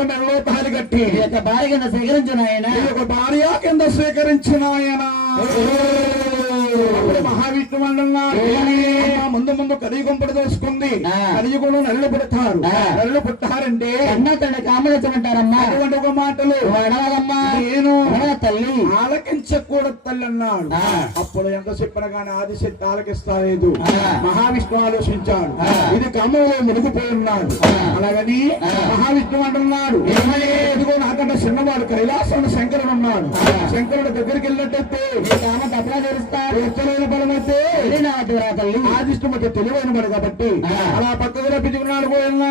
మెడలో తాలి కట్టి భార్య కింద స్వీకరించిన ఆయన భార్య కింద స్వీకరించిన ఆయన మహావిష్ణువు అంటున్నాడు ముందు ముందు కలియుగంపడి తెలుసుకుంది కలియుగంలో నల్లు పుడతారు నల్లు పుట్టారంటే అన్న తండ్రి కామనించమంటారమ్మా అటువంటి ఒక మాటలు అడగమ్మా నేను తల్లి ఆలకించకూడదు తల్లి అన్నాడు అప్పుడు ఎంత చెప్పిన కానీ ఆదిశక్తి ఆలకిస్తలేదు మహావిష్ణువు ఆలోచించాడు ఇది క్రమంలో మునిగిపోయి ఉన్నాడు అలాగని మహావిష్ణువు అంటున్నాడు ఇదిగో నాకంటే చిన్నవాడు కైలాసం శంకరుడు ఉన్నాడు శంకరుడు దగ్గరికి వెళ్ళినట్టయితే తప్పలా తెరుస్తారు ఉత్తరైన బలమైతే తల్లి ఆదిష్టమతి తెలివైన వాడు కాబట్టి అలా పక్కకు రప్పించుకున్నాడు పోయినా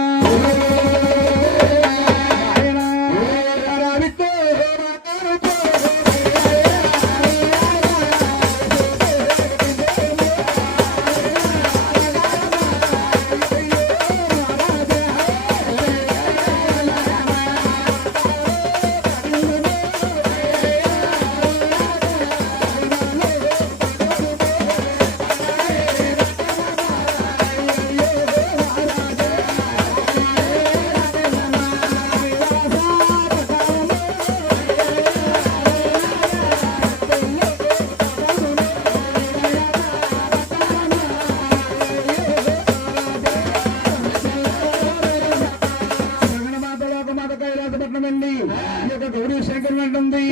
గౌరీ శంకర్ అంటుంది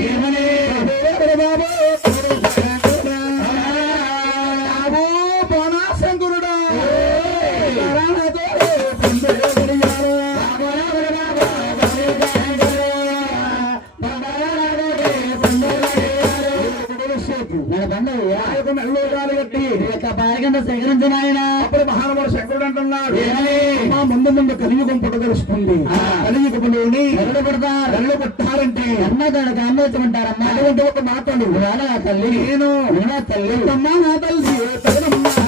శంకరుడా సేకరించిన ఆయన అప్పుడు మహానుభావుడు శంకరుడు అంటున్నాడు ముందు ముందు కలియుగం పుట్టదలుస్తుంది కలియుగంలోని నల్లు పుట్టారంటే అన్నదానికి అన్నోచమంటారమ్మా అటువంటి ఒక మాటలు తల్లి నేను తల్లి నా తల్లి